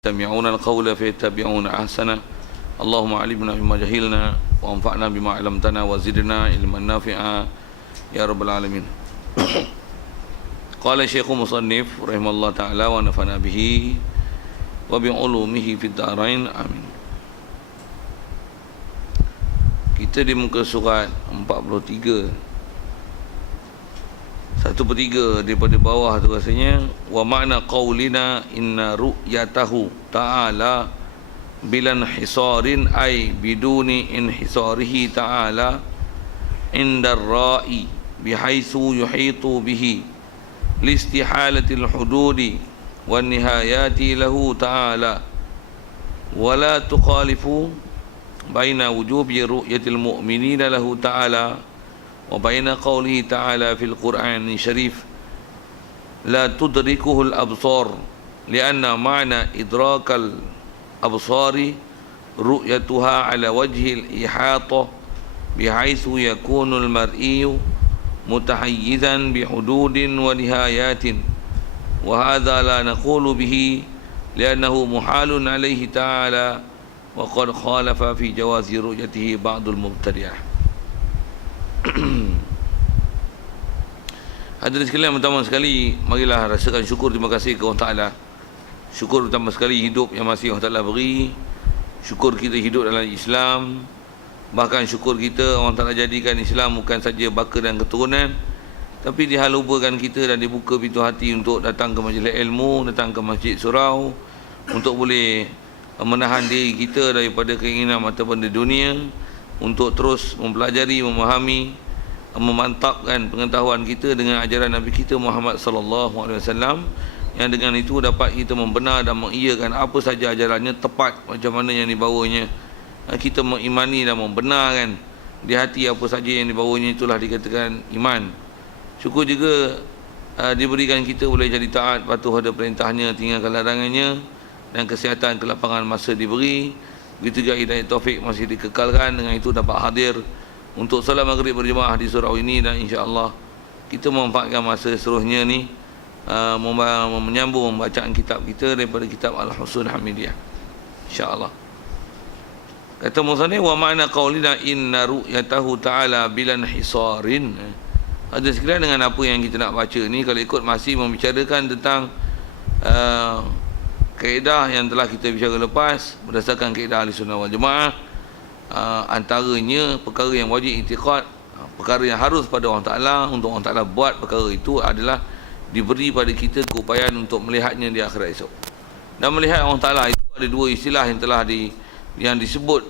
يستمعون القول فيتبعون أحسنه اللهم علمنا بما جهلنا وانفعنا بما علمتنا وزدنا علما نافعا يا رب العالمين. قال الشيخ مصنف رحمه الله تعالى ونفعنا به وبعلومه في الدارين آمين. Kita di muka surat 43 1/3 daripada bawah tu rasanya wa makna qaulina inna ru'yatahu ta'ala bilan hisarin ay biduni inhisarihi ta'ala indar ra'i bihaitsu yuhitu bihi listihalatil hududi wan nihayati lahu ta'ala wala tukhalifu baina wujubi ru'yatil mu'minina lahu ta'ala وبين قوله تعالى في القرآن الشريف لا تدركه الأبصار لأن معنى إدراك الأبصار رؤيتها على وجه الإحاطة بحيث يكون المرئي متحيزا بحدود ونهايات وهذا لا نقول به لأنه محال عليه تعالى وقد خالف في جواز رؤيته بعض المبتدعة. Hadirin sekalian, pertama sekali marilah rasakan syukur, terima kasih kepada Allah Ta'ala. Syukur pertama sekali hidup yang masih Allah Ta'ala beri. Syukur kita hidup dalam Islam. Bahkan syukur kita Allah Ta'ala jadikan Islam bukan saja baka dan keturunan, tapi dihalubakan kita dan dibuka pintu hati untuk datang ke majlis ilmu, datang ke masjid surau, untuk boleh menahan diri kita daripada keinginan mata benda dunia, untuk terus mempelajari, memahami, memantapkan pengetahuan kita dengan ajaran Nabi kita Muhammad sallallahu alaihi wasallam, yang dengan itu dapat kita membenar dan mengiyakan apa saja ajarannya tepat macam mana yang dibawanya. Kita mengimani dan membenarkan di hati apa saja yang dibawanya, itulah dikatakan iman. Syukur juga diberikan kita boleh jadi taat, patuh pada perintahnya, tinggalkan larangannya, dan kesihatan kelapangan masa diberi. Begitu juga hidayah taufik masih dikekalkan, dengan itu dapat hadir untuk solat maghrib berjemaah di surau ini, dan insya-Allah kita memanfaatkan masa seterusnya ni menyambung pembacaan kitab kita daripada kitab Al-Husun Hamidiyah, insya-Allah. Kata musannif wa ma'na qaulina inna ru'yatahu ta'ala bilan hisarin. Ada sekalian dengan apa yang kita nak baca ni, kalau ikut masih membicarakan tentang kaedah yang telah kita bicara lepas berdasarkan kaedah Ahlussunnah wal Jamaah. Antaranya perkara yang wajib i'tiqad, perkara yang harus pada Allah Ta'ala, untuk Allah Ta'ala buat perkara itu adalah diberi pada kita keupayaan untuk melihatnya di akhirat esok. Dan melihat Allah Ta'ala itu ada dua istilah yang telah yang disebut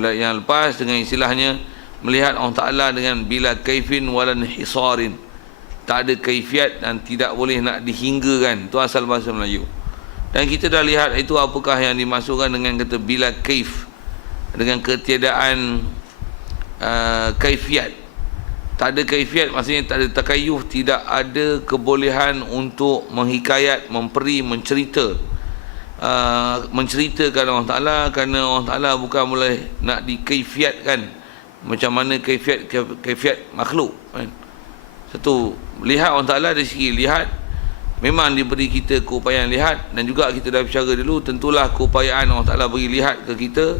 yang lepas, dengan istilahnya melihat Allah Ta'ala dengan bila kaifin walan hisarin, tak ada kaifiat dan tidak boleh nak dihinggakan. Itu asal bahasa Melayu. Dan kita dah lihat itu apakah yang dimasukkan dengan kata bila kaif, dengan ketiadaan kaifiat. Tak ada kaifiat maksudnya tak ada takayuf, tidak ada kebolehan untuk menghikayat, memperi, menceritakan Allah Ta'ala, kerana Allah Ta'ala bukan boleh nak dikaifiatkan macam mana kaifiat makhluk kan. Satu, lihat Allah Ta'ala dari segi lihat memang diberi kita keupayaan lihat, dan juga kita dah bicara dulu, tentulah keupayaan Allah Ta'ala beri lihat ke kita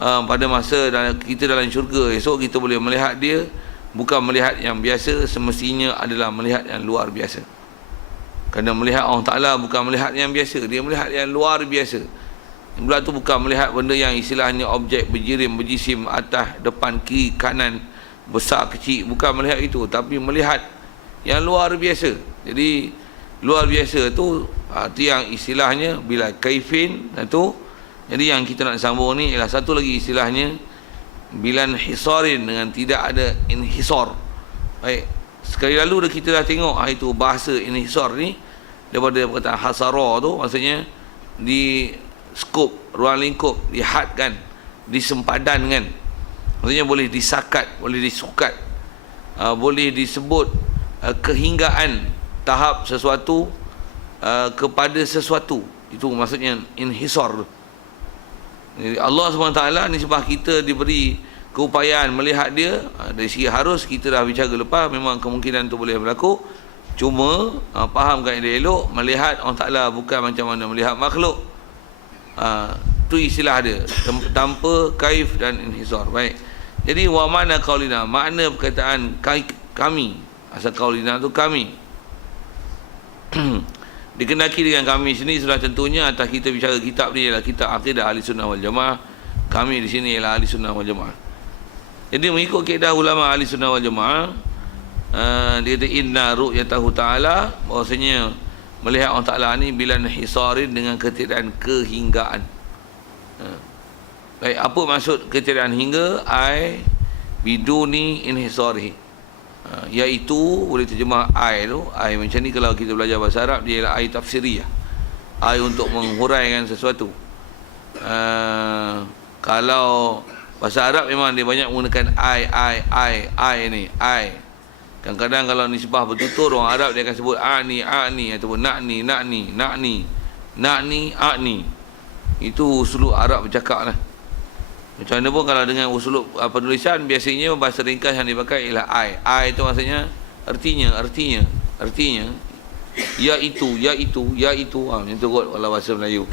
pada masa kita dalam syurga esok, kita boleh melihat dia, bukan melihat yang biasa, semestinya adalah melihat yang luar biasa. Kerana melihat Allah Ta'ala bukan melihat yang biasa, dia melihat yang luar biasa. Pula tu bukan melihat benda yang istilahnya objek berjirim, berjisim, atas, depan, kiri, kanan, besar, kecil, bukan melihat itu, tapi melihat yang luar biasa. Jadi luar biasa tu arti yang istilahnya bila kaifin tu. Jadi yang kita nak sambung ni ialah satu lagi istilahnya bilan hisarin, dengan tidak ada inhisar. Baik, sekali lalu kita dah tengok itu bahasa inhisar ni daripada perkataan hasara tu, maksudnya di skop, ruang lingkup, dihadkan, disempadankan. Maksudnya boleh disakat, boleh disukat, boleh disebut kehinggaan tahap sesuatu kepada sesuatu. Itu maksudnya inhisar. Jadi Allah SWT ni sebab kita diberi keupayaan melihat dia, dari segi harus kita dah bicara lepas, memang kemungkinan tu boleh berlaku. Cuma fahamkan elok, melihat Allah Ta'ala bukan macam mana melihat makhluk. tu istilah dia, tanpa kaif dan inhisar. Baik, jadi wa mana qaulina, makna perkataan kami, asal qaulina tu kami dikenaki dengan kami sini sudah tentunya atas kita bicara kitab ni ialah kitab akidah ahli sunnah wal jamaah. Kami di sini ialah ahli sunnah wal jamaah. Jadi mengikut kaedah ulama ahli sunnah wal jamaah, dia kata inna ru'yatahu ta'ala, bahawasanya melihat Allah Ta'ala ni bila hisarin dengan ketiadaan kehinggaan. Baik, apa maksud ketiadaan hingga? Ai biduni inhisari, iaitu boleh terjemah ai tu. Ai macam ni kalau kita belajar bahasa Arab, dia ialah ai tafsiriyah, ai untuk menghuraikan sesuatu. Kalau bahasa Arab memang dia banyak menggunakan ai ni, ai. Kadang-kadang kalau nisbah bertutur, orang Arab dia akan sebut ani ataupun nakni. Itu usulub Arab bercakap lah. Macam mana pun kalau dengan usulub penulisan, biasanya bahasa ringkas yang dipakai ialah ai. Ai itu maksudnya artinya iaitu macam tu kot kalau bahasa Melayu.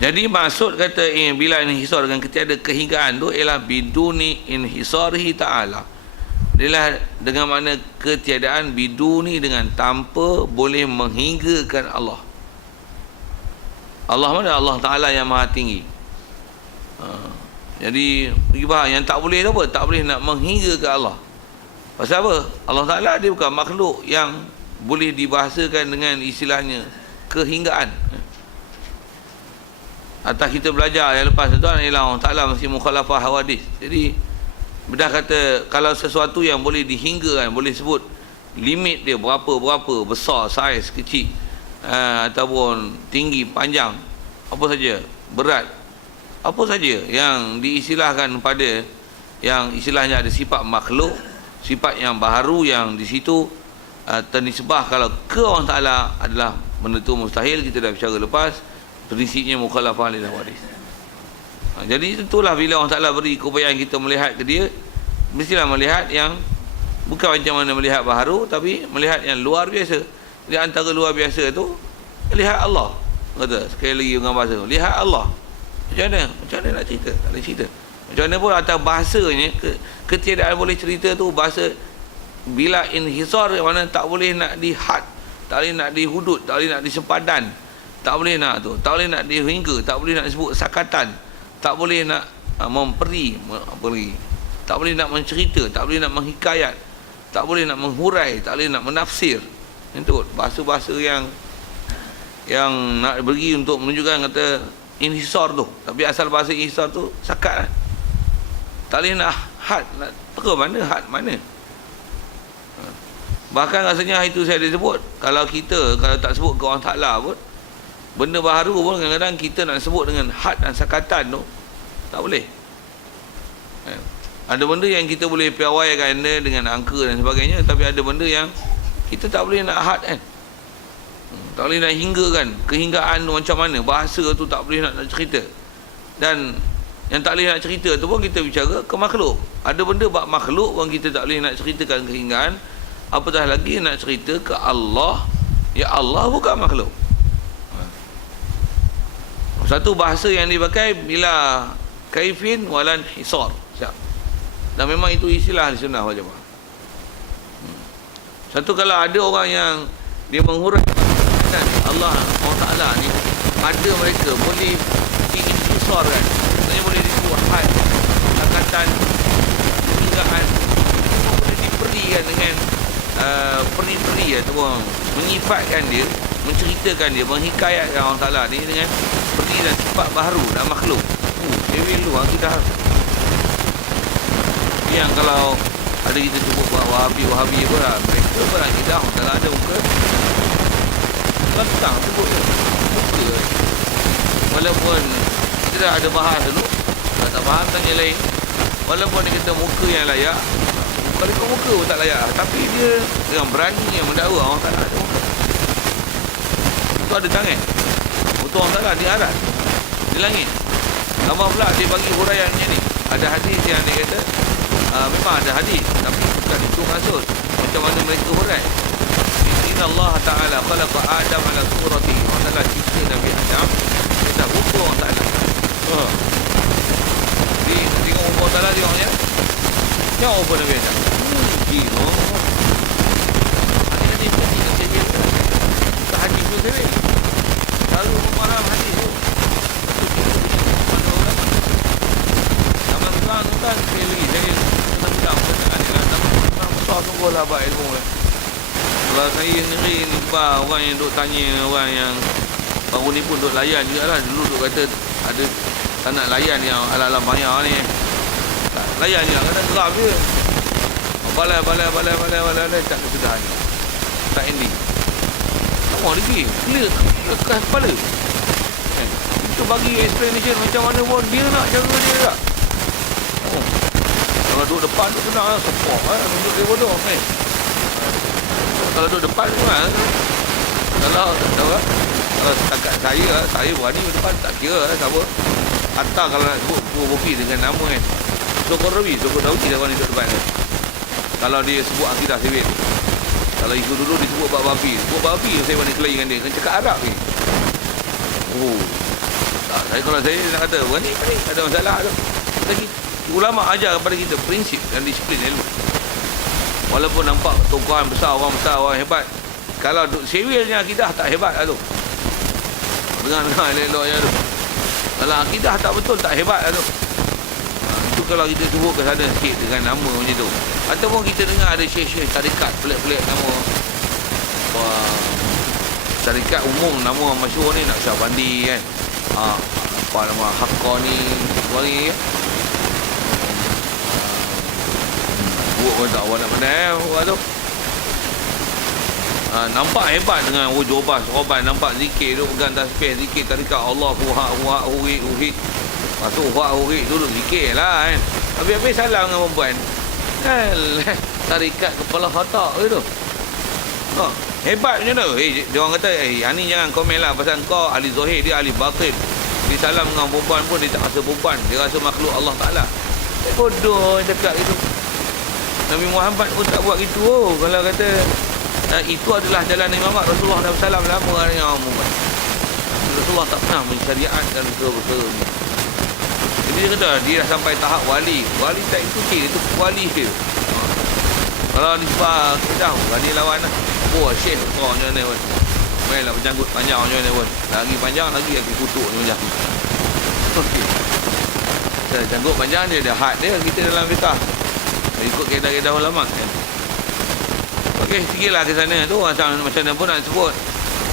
Jadi maksud kata bila inhisar dengan ketiada kehinggaan tu ialah biduni inhisarihi ta'ala. Ialah dengan makna ketiadaan biduni, dengan tanpa boleh menghinggakan Allah. Allah mana? Allah Ta'ala yang maha tinggi. Jadi yang tak boleh tu apa? Tak boleh nak menghinggakan Allah. Pasal apa? Allah Ta'ala dia bukan makhluk yang boleh dibahasakan dengan istilahnya kehinggaan. Atas kita belajar yang lepas tu ialah Allah Ta'ala mesti mukhalafah hawadis. Jadi bedah kata kalau sesuatu yang boleh dihinggakan, boleh sebut limit dia berapa, besar, saiz, kecil, ataupun tinggi, panjang, apa saja, berat, apa saja yang diistilahkan pada yang istilahnya ada sifat makhluk, sifat yang baharu yang di situ ternisbah kalau ke Allah Ta'ala adalah benda tu mustahil. Kita dah bicara lepas, prinsipnya mukhalafah lil hawadis. Jadi tentulah bila Allah Ta'ala beri keupayaan kita melihat ke dia, mestilah melihat yang bukan macam mana melihat baharu, tapi melihat yang luar biasa. Di antara luar biasa tu, lihat Allah. Kata sekali lagi dengan bahasa, lihat Allah. Macam mana nak cerita? Tak boleh cerita. Macam mana pun atas bahasanya, ketiadaan boleh cerita tu, bahasa bila inhisar mana tak boleh nak dihad, tak boleh nak dihudud, tak boleh nak disempadan, tak boleh nak tu, tak boleh nak dihingga, tak boleh nak disebut sakatan, tak boleh nak memperi, tak boleh nak mencerita, tak boleh nak menghikayat, tak boleh nak menghurai, tak boleh nak menafsir. Itu bahasa-bahasa yang nak bagi untuk menunjukkan kata inhisar tu. Tapi asal bahasa inhisar tu sakat lah. Tak boleh nak had, nak teka mana, had mana. Bahkan rasanya itu saya disebut, kalau tak sebut ke orang Ta'ala pun, benda baharu pun kadang-kadang kita nak sebut dengan had dan sakatan tu tak boleh. Ada benda yang kita boleh piawaikan dengan angka dan sebagainya, tapi ada benda yang kita tak boleh nak had kan, tak boleh nak hinggakan. Kehinggaan tu macam mana, bahasa tu tak boleh nak cerita. Dan yang tak boleh nak cerita tu pun kita bicara ke makhluk. Ada benda bab makhluk pun kita tak boleh nak ceritakan kehinggaan, apatah lagi nak cerita ke Allah. Ya Allah bukan makhluk. Satu bahasa yang dipakai bila kaifin walan hisar. Siap. Dan memang itu istilah di sunnah wal jamaah. Satu kalau ada orang yang dia menghuraikan Allah Ta'ala ni, ada mereka boleh diintisar kan, maksudnya boleh disebut had, angkatan, kehinggaan, semua boleh diperikan dengan peri-peri ataupun menyifatkan dia, menceritakan dia, menghikayatkan Allah Ta'ala ni dengan peri dan sifat baharu dan makhluk. Dia luar kita. Yang kalau ada kita sebut Wahabi pun lah, mereka pun lah kita kalau ada muka lantang sebut je muka. Walaupun kita dah ada bahas dulu, kalau tak faham tanya lain. Walaupun dia kata muka yang layak, kalau ikut muka pun tak layak, tapi dia dengan berani yang mendakwa Allah Ta'ala ada muka. Itu ada tangan, betul Allah Ta'ala di aras, di langit. Lama pula dia bagi huraian macam ni. Ada hadis yang dia kata memang ada hadis, tapi bukan itu maksud. Macam mana mereka hurai. Inna Allah Ta'ala khalaqa Adam ala surati. Allah Ta'ala cipta Nabi Adam kita rupa Allah Ta'ala. Jadi tengok rupa Allah Ta'ala, tengoknya tengok rupa Nabi Adam. Gila. Hadis-hadis ni kita cakap tak hadis tu sendiri. Selalu memarah hadis tu. Zaman sekarang tu kan sekali lagi saya kena bilang zaman besar sungguh lah buat ilmu lah. Kalau saya sendiri ni orang yang duk tanya, orang yang baru ni pun duk layan jugalah. Dulu duk kata ada tak nak layan yang ala-ala maya ni. Tak layan je lah, kata geram je. Balai tak kesudahan. Tak ending. Sama lagi, clear lekas kepala. Kan? Itu bagi explanation macam mana pun dia nak jaga dia tak. Kalau duduk depan tu kena support duduk dia bodoh kan. Kalau duduk depan tu kan, kalau setakat saya berani depan tak kira lah siapa. Atau kalau nak sebut kopi dengan nama kan, Sokor Daudi dah orang duduk depan kan. Kalau dia sebut akidah sewit, kalau isu dulu disebut bab babi, saya berani kelahi dengan dia, kan cakap Arab ni. Kalau saya nak kata berani ada masalah tu. Lagi ulama ajar kepada kita prinsip dan disiplin ilmu. Walaupun nampak tokohan besar, orang hebat, kalau duk sewilnya akidah tak hebat lah tu. Dengar elok-elok je tu. Kalau akidah tak betul tak hebat lah tu. Itu kalau kita sebut ke sana sikit dengan nama macam tu. Ataupun kita dengar ada syekh-syekh tarikat pelik-pelik nama. Tarikat umum nama masyhur ni Naqsyabandi kan. Apa nama Haqqani Wari kan. Buat pun tak nak pandai buat tu. Nampak hebat dengan wujubah soroban, nampak zikir tu pegang tasbih, zikir tarikat Allah huhid. Masuk huhid dulu zikir lah kan. Habis-habis salah dengan perempuan. Tarikat kepala khatak ke tu. Hebat macam tu. Dia orang kata ni jangan komen lah pasal kau ahli zahir, dia ahli batin. Dia salam dengan perempuan pun dia tak rasa perempuan, dia rasa makhluk Allah Ta'ala. Bodoh cakap itu. Nabi Muhammad pun tak buat gitu. Kalau kata itu adalah jalan Imam Rasulullah SAW lama dengan Muhammad. Rasulullah tak pernah mensyariatkan perkara-perkara ni. Jadi dia kata dia dah sampai tahap wali tak ikuti, itu wali dia. Kalau nisbah dah berani lawan lah. Syekh macam mana pun mainlah berjanggut panjang macam mana pun. Lagi panjang lagi kutuk macam okey. Janggut panjang dia ada had dia, kita dalam fiqah ikut kaedah-kaedah ulama kan. Okey, sikitlah ke sana tu macam mana pun nak sebut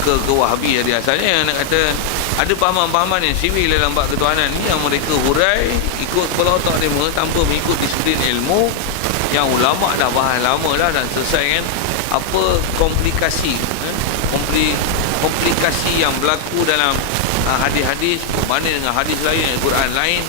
ke Wahabi jadi asalnya nak kata ada pahaman-pahaman yang sivil dalam bab ketuhanan ni yang mereka hurai ikut kepala otak dia tanpa mengikut disiplin ilmu yang ulama dah bahas lama dah dan selesai kan. Apa komplikasi yang berlaku dalam hadis-hadis berbanding dengan hadis lain, Al-Quran lain.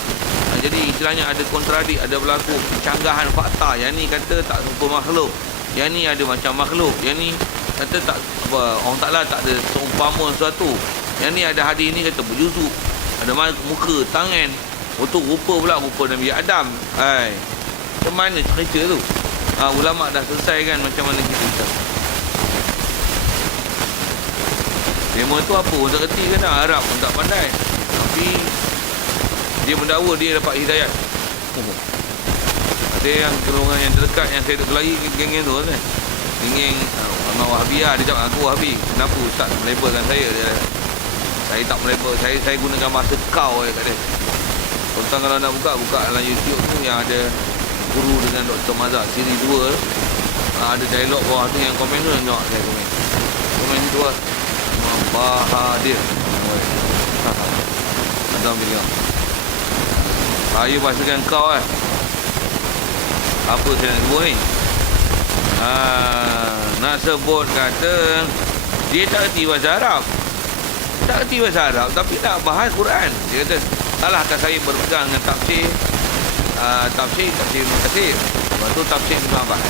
Jadi istilahnya ada kontradik, ada berlaku pencanggahan fakta. Yang ni kata tak serupa makhluk, yang ni ada macam makhluk, yang ni kata tak Allah Ta'ala tak ada seumpama sesuatu, yang ni ada hadis ni kata berjuzuk, ada muka, tangan, untuk rupa pula rupa Nabi Adam. Macam mana cerita tu? Ulama dah selesai kan macam mana kita tahu. Demo tu apa pun tak kerti kan, Arab pun tak pandai, tapi dia mendakwa dia dapat hidayat. Ada yang golongan yang terdekat yang saya duduk lagi geng-geng tu kan, geng Ahmad Wahabiyah. Dia cakap aku Wahabi, kenapa Ustaz melabelkan saya? Saya tak melabel, saya gunakan bahasa kau kat dia. Tuan kalau nak buka dalam YouTube tu yang ada guru dengan Dr. Mazhar siri 2 ada dialog bawah tu yang komen tu, tengok saya komen tu lah Bahadir ada bila saya bahasakan kau apa saya nak sebut ni, nak sebut kata dia tak kerti bahasa Arab, tapi nak bahas Quran. Dia kata salahkah saya berpegang dengan tafsir Mukatsir, lepas tu tafsir Ibn Abbas.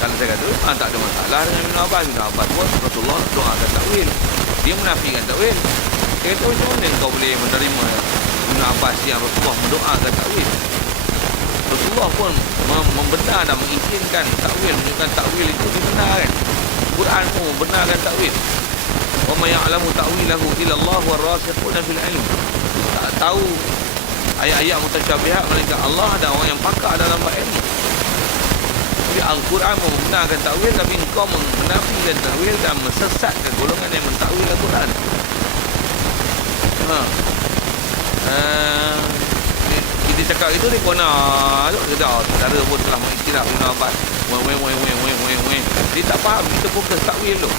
Kalau saya kata tak ada masalah dengan Ibn Abbas pun Rasulullah doakan takwil, dia menafikan takwil. Dia kata macam mana kau boleh menerima Ibn Ibn Abbas yang Rasulullah mendoakan takwil. Rasulullah pun membenar dan mengizinkan takwil, menunjukkan takwil itu dibenarkan. Quran pun membenarkan takwil. Wa ma ya'lamu ta'wilahu illa Allah war rasikhuna fil ilm. Tak tahu ayat-ayat mutasyabihat melainkan Allah dan orang yang pakar dalam bab ilmu. Jadi Al-Quran membenarkan takwil, tapi engkau menafikan takwil dan mesesatkan golongan yang mentakwil Al-Quran. Kita cakap itu dia kena kita saudara pun telah mengiktiraf Ibn Abbas. Dia tak faham kita fokus takwil tu.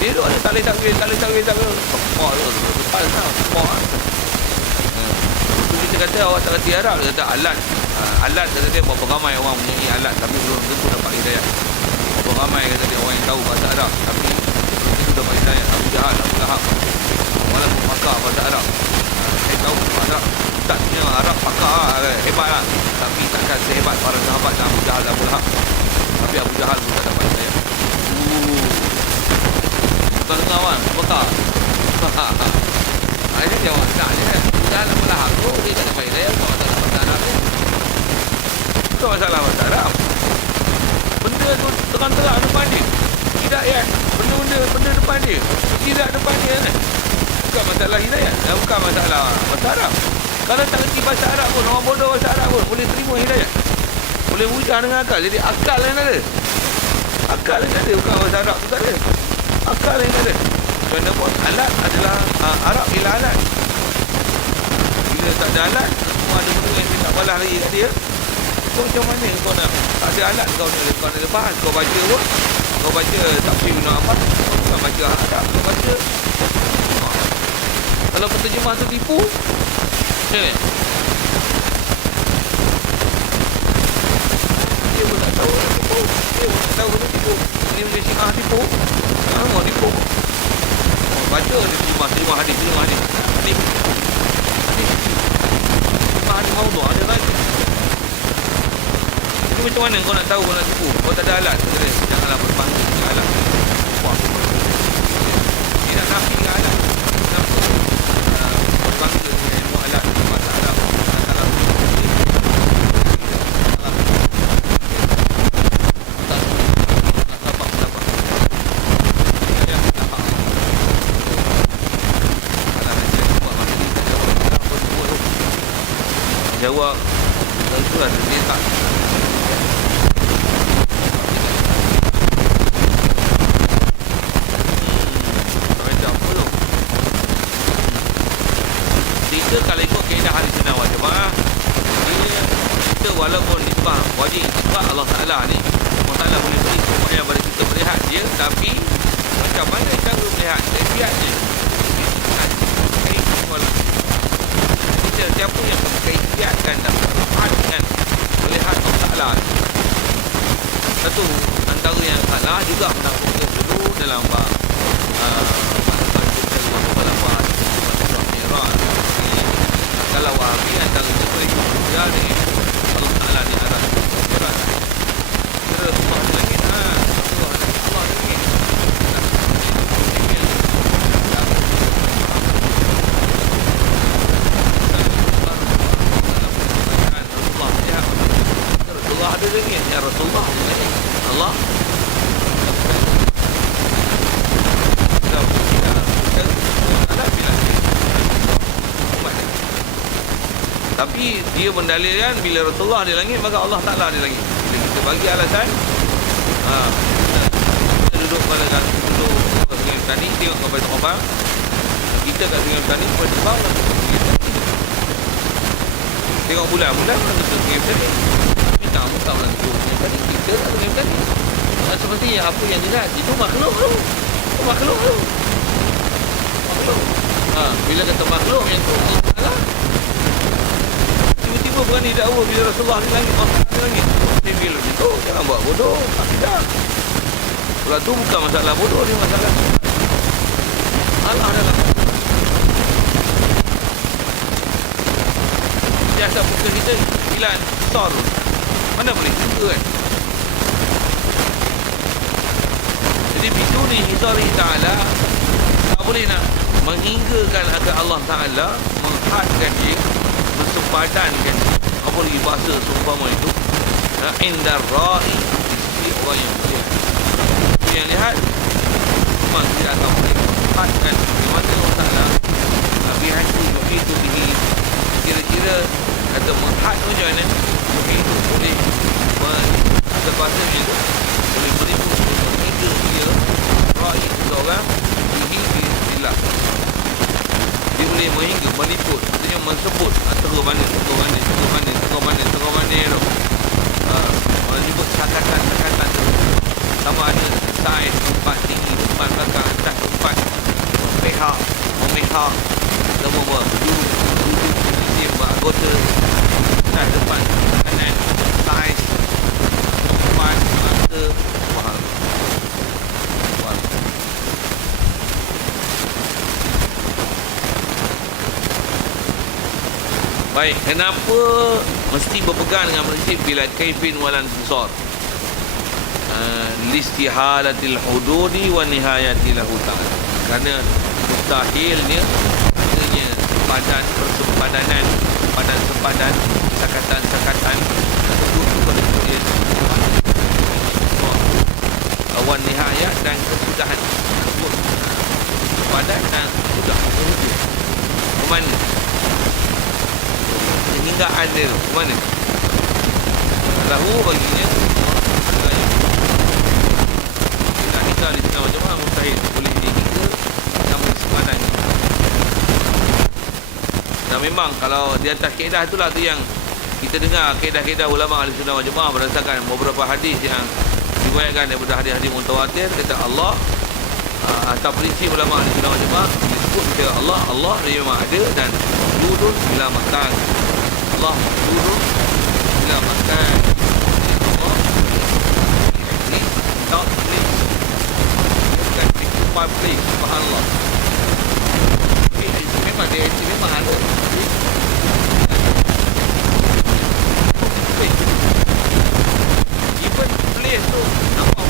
Dia tu ada tak boleh takwil. Semua tu depan lah semua. Kita kata awak tak kerti Arab, dia kata alat. Alat kata dia berapa ramai orang punya alat tapi belum tentu dapat hidayah. Berapa ramai kata dia orang yang tahu bahasa Arab tapi belum tentu dapat hidayah. Abu Jahal, Abu Lahab, walaupun pakar bahasa Arab, saya tahu bahasa Arab, Ustaznya Arab pakar hebat lah, tapi takkan sehebat para sahabat Abu Jahal, Abu Lahab. Tapi Abu Jahal pun tak dapat hidayah. Tuan dengar kan, pakar. Ini jawab tak je kan. Abu Jahal, Abu Lahab tu dia tak dapat hidayah. Kau tak dapat bahasa Arab ni. Bukan masalah bahasa Arab. Benda tu terang-terang depan dia. Hidayah. Benda depan dia. Tidak depan dia kan. Bukan masalah hidayah. Bukan masalah bahasa Arab. Kalau tak kerti bahasa Arab pun, orang bodoh bahasa Arab pun boleh terima hidayah. Boleh wujud dengan akal. Jadi akal yang ada. Akal yang ada. Bukan bahasa Arab tu tak ada. Akal yang ada. Kerana pun alat adalah Arab bila alat. Bila tak ada alat, semua ada benda yang dia tak balas lagi kat dia. Kau macam mana kau nak tak ada alat, kau nak lepas, kau baca pun, kau baca tafsir Ibn Abbas, kau bukan baca Arab, kau baca. Kalau penterjemah tu tipu, macam mana? Dia pun tak tahu tipu. Dia pun tak tahu benda tipu. Ini benda Syiah tipu. Mau tipu. Baca dia terjemah hadis. Hadis maudhu' ada lagi. Jadi macam mana kau nak tahu kau nak tipu? Kau tak ada alat. Janganlah berbangga dengan alat. Wah. Dia nak nafi dengan alat. Kenapa? Berbangga dengan ilmu alat. Masa Arab. Jawab itulah dia tak macam apa tu kita kalau ikut kaedah ahli sunnah wal jamaah kita walaupun nisbah wajib nisbah Allah Ta'ala ni Allah Ta'ala boleh beri supaya pada kita melihat dia, tapi macam mana cara melihat kefiatnya siapa yang mengkaitkan dan berhubungan melihat Allah Ta'ala. Satu antara yang salah juga pernah fokus dulu dalam bab kalau wahabi antara mereka berbeza dengan Allah Ta'ala di atas akhirat. Kira Allah di langit, Allah di langit. Allah ada langit, ya Rasulullah Allah tapi dia mendalilkan bila Rasulullah di langit maka Allah Ta'ala di langit. Bila kita bagi alasan kita duduk pada duduk kat Sungai Petani, tengok kapal terbang, kita kat Sungai Petani kapal terbang tengok bulan mana betul Sungai Petani. Tak bukan orang tu tadi kita tak boleh berani. Seperti apa yang dilihat itu makhluk tu. Makhluk. Bila kata makhluk yang tu Allah tiba-tiba berani dakwa bila Rasulullah di langit, Allah di langit. Dia bila itu jangan buat bodoh. Tidak. Kalau tu bukan masalah bodoh, dia masalah Allah adalah biasa buka kita bilan besar. Mana boleh juga kan. Jadi biduni hizari ta'ala tak boleh nak menghinggakan agar Allah Ta'ala mensihatkan dia, mensepadankan apa lagi bahasa seumpama itu, indar ra'i, di sisi orang yang melihat. Yang lihat memang tidak akan boleh mensihatkan bagaimana Allah Ta'ala bihati begitu bihi, kira-kira kata menghad macam mana begitu boleh ada bahasanya tu boleh beribu menghida dia ra'i seorang bihi bismillah, dia boleh menghingga meliput, maksudnya mensebut teruk mana tu menyebut sakatan sama ada saiz tempat tinggi, tempat belakang, atas, tempat memihak semua duduk sistem anggota atas, depan, kanan, saiz, tempat, mata, faham. Baik, kenapa mesti berpegang dengan prinsip bila kaifin walan fisar? Listihalatil hududi wa nihayati lahu ta'ala. Kerana mustahilnya adanya persempadanan, sepadan, sakatan tersebut kepada wan nihayat dan kesudahan tersebut. Sepadan dan sudah berhubung ke mana? Hinggaan dia ke mana? Lahu baginya kita di tengah macam mustahil boleh dihingga sama sepadan. Dan memang kalau di atas kaedah itulah tu yang kita dengar kaedah-kaedah ulama ahli sunnah wal jamaah berdasarkan beberapa hadis yang diriwayatkan daripada hadis-hadis mutawatir, kata Allah atau prinsip ulama ahli sunnah wal jamaah disebut kata Allah dia memang ada, dan duduk bila makan Allah duduk bila makan Allah ini tak boleh bukan public, subhanallah. Memang dia memang ada even place tu nampak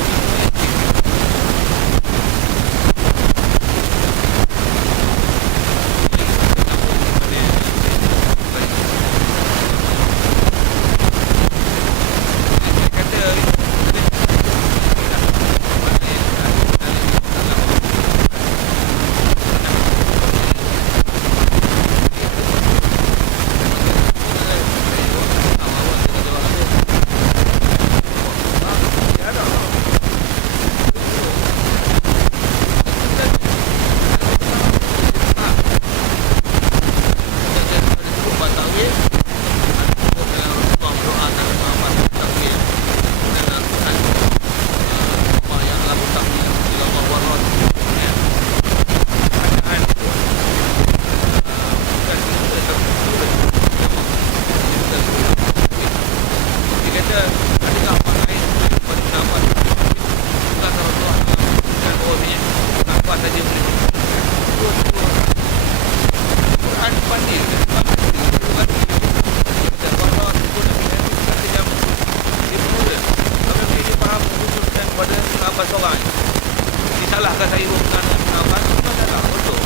disalahkan saya bukan Ibn Abbas, bukan salah, betul.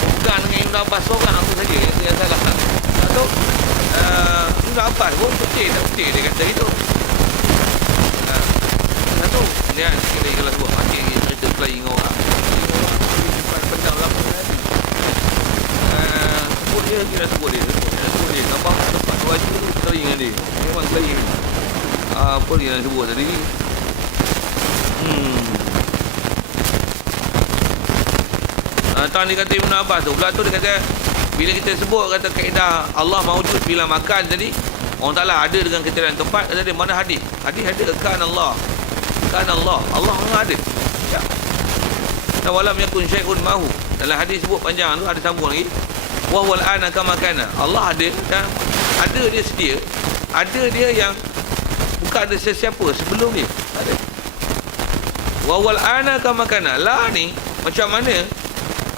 Bukan dengan Ibn Abbas seorang aku saja yang salah. Atau Ibn Abbas pun betul dia kata itu. Satu, lihat sikit lagi kalau sebut makin cerita flying orang. Benda berapa tadi. Sebut dia, kira sebut dia. Nampak tempat baju tu sering dengan dia. Memang sering. Apa dia nak sebut tadi? Tuan dia kata Ibn Abbas tu, pula tu dia kata bila kita sebut kata kaedah Allah mawujud bila makan tadi, orang Ta'ala ada dengan kita dalam tempat, kata dia mana hadis ada kan Allah memang ada ya. Dan walam yakun syai'un mahu, dalam hadis sebut panjang tu ada sambung lagi, wa wal ana kama kana, Allah ada dan ada dia sedia, ada dia yang bukan ada sesiapa sebelum dia, ada. Wa wal ana kama kana, la ni macam mana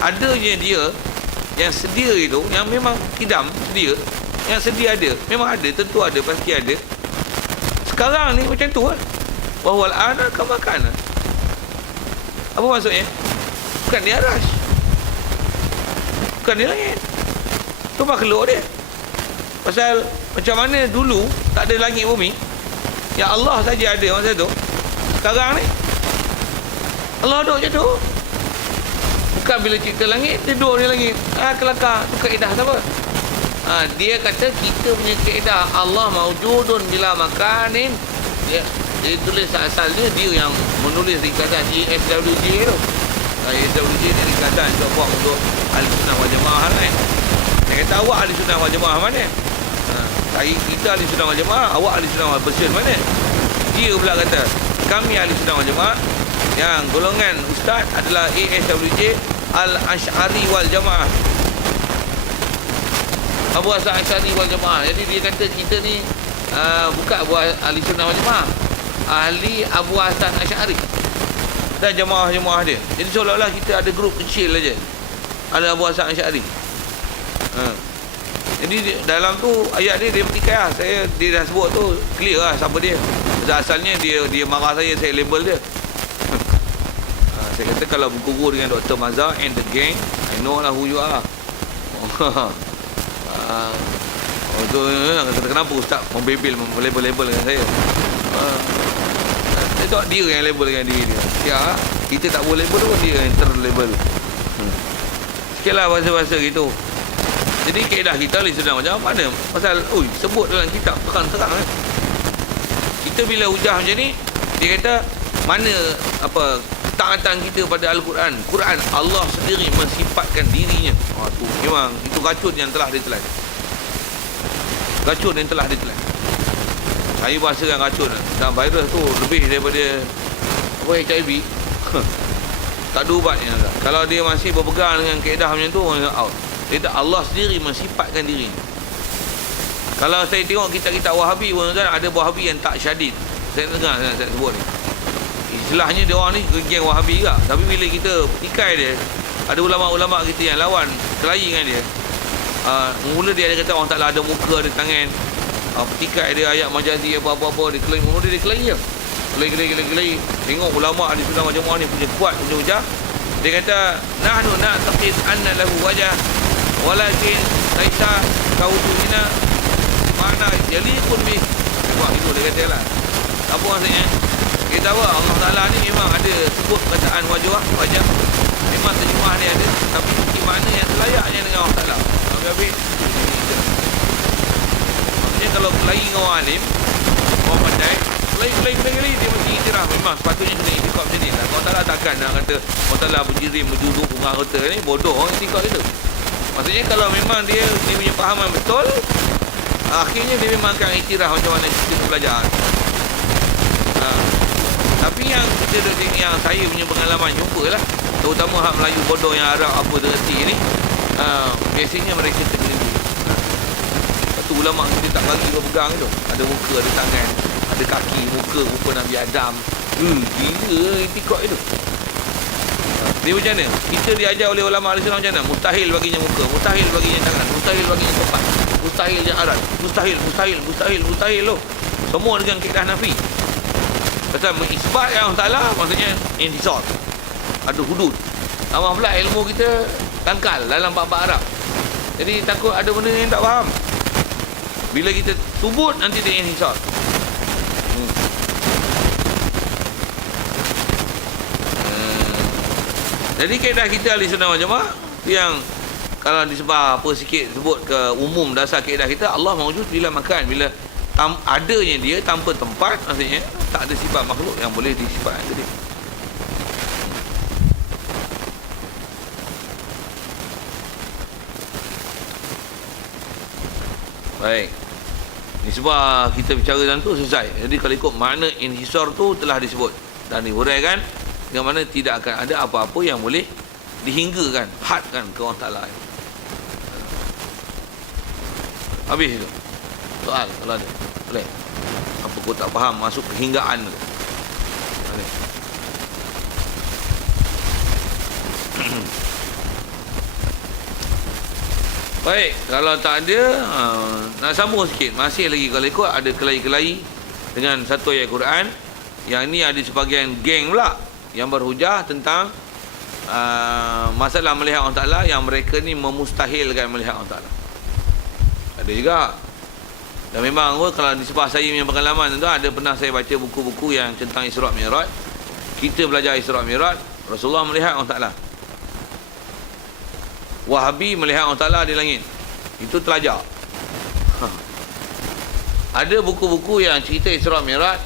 adanya dia yang sedia itu, yang memang kidam sedia, yang sedia ada, memang ada, tentu ada, pasti ada. Sekarang ni macam tu kan, wahwal ana kama kana. Apa maksudnya? Bukan dia arash, bukan bukan di langit. Tu makhluk dia. Pasal macam mana dulu tak ada langit bumi, ya Allah saja ada masa tu. Sekarang ni Allah duduk je tu. Bukan bila cipta langit dia duduk di langit. Kelakar. Tu kaedah apa? Dia kata kita punya kaedah Allah maujudun bila makanin. Dia tulis asalnya dia yang menulis ringkasan ESWJ tu. ESWJ ni ringkasan buat untuk ahli sunnah wal jamaah kan. Dia kata awak ahli sunnah wal jamaah mana? Kita ahli sunnah wal jamaah, awak ahli sunnah wal bersun mana? Dia pula kata kami ahli sunnah wal jamaah yang golongan ustaz adalah ASWJ Al-Ash'ari wal Jamaah, Abu Hasan Ash'ari wal Jamaah. Jadi dia kata kita ni bukan Abu ahli sunnah wal Jamaah, ahli Abu Hasan Ash'ari dan jamaah-jamaah dia. Jadi seolah-olah kita ada grup kecil aja, ada Abu Hasan Ash'ari. Jadi dalam tu ayat dia petikai lah. Dia dah sebut tu clear lah siapa dia. Asalnya dia marah saya label dia. Saya kata kalau berguru dengan Dr. Mazhar and the gang, I know lah who you are. Tu kata kenapa ustaz membebel label dengan saya. Saya tahu dia yang label dengan diri dia. Ya, kita tak boleh label pun dia yang terlabel. Sikitlah bahasa-bahasa gitu. Jadi kaedah kita ahli sunnah macam mana? Pasal sebut dalam kitab terang-terang kan. Kita bila hujah macam ni, dia kata mana taatan kita pada Al-Quran. Quran Allah sendiri mensifatkan dirinya. Tu memang itu racun yang telah ditelan. Racun yang telah ditelan. Saya bahasakan racun dan virus tu lebih daripada HIV. Tak ada ubatnya. Kalau dia masih berpegang dengan kaedah macam tu, out. Dia kata Allah sendiri mensifatkan dirinya. Kalau saya tengok kitab-kitab Wahabi pun ada Wahabi yang tak syadid. Saya dengar saya sebut ni. Istilahnya dia orang ni geng Wahabi juga. Tapi bila kita petikai dia, ada ulama-ulama kita yang lawan, kelahi dengan dia. Mula dia ada kata orang taklah ada muka, ada tangan. Petikai dia ayat majazi apa-apa, dia kelahi. Mula dia kelahi je. Kelahi. Tengok ulama ahli sunnah wal jamaah ni punya kuat, punya hujah. Dia kata nahnu na'taqid anna lahu wajah walakin laisa kawujudina mana yaliqun bih. Wah, itu dia kata lah. Apa maksudnya? Kita tahu Allah Ta'ala ni memang ada sebut perkataan wajah. Memang terjemah ni ada, tapi bukti mana yang selayaknya dengan Allah Ta'ala. Habis maksudnya kalau kelahi dengan orang alim, orang pandai, kelahi dia mesti iktiraf. Memang sepatutnya kena iktikaf macam ni lah. Allah Ta'ala takkan nak kata Allah Ta'ala berjirim, berjuduk, bunga kota ni, bodoh orang iktikaf itu. Maksudnya kalau memang dia punya fahaman betul, akhirnya dia memang akan iktiraf macam mana kita belajar. Tapi yang kita yang saya punya pengalaman jumpa lah, terutama hak Melayu bodoh yang Arab apa terhenti ni, biasanya mereka tergelincir. Lepas tu ulama kita tak bagi berpegang tu. Ada muka, ada tangan, ada kaki, muka rupa Nabi Adam. Gila itikad itu. Dia macam mana? Kita diajar oleh ulama ahli sunnah macam mana? Mustahil baginya muka, mustahil baginya tangan, mustahil baginya tempat, mustahil yang arat, mustahil loh. Semua dengan kaedah nafi. Pasal mengisbat yang Allah Ta'ala maksudnya intisar, ada hudud. Amat pula ilmu kita tangkal dalam bab-bab Arab. Jadi takut ada benda yang tak faham. Bila kita subut nanti dia intisar. Jadi kaedah kita ahli sunnah wal jamaah yang kalau disebar apa sikit sebut ke umum dasar kaedah kita, Allah maujud bila makan, bila adanya dia tanpa tempat, maksudnya tak ada sifat makhluk yang boleh disifatkan ke dia. Baik, ni sebab kita bicara dalam tu selesai. Jadi kalau ikut makna inhisar tu telah disebut dan dihuraikan dengan mana tidak akan ada apa-apa yang boleh dihinggakan, hadkan ke Allah Ta'ala. Habis itu soal kalau ada boleh. Apa kau tak faham masuk kehinggaan tu. Boleh. Baik, kalau tak ada nak sambung sikit. Masih lagi kalau ikut ada kelahi-kelahi dengan satu ayat Quran. Yang ni ada sebahagian geng pula yang berhujah tentang masalah melihat Allah Ta'ala yang mereka ni memustahilkan melihat Allah Ta'ala. Ada juga. Dan memang kalau di sebelah saya punya pengalaman tu, ada pernah saya baca buku-buku yang tentang Isra' Mi'raj. Kita belajar Isra' Mi'raj, Rasulullah melihat Allah Ta'ala. Wahabi melihat Allah Ta'ala di langit. Itu telajar. Ada buku-buku yang cerita Isra' Mi'raj,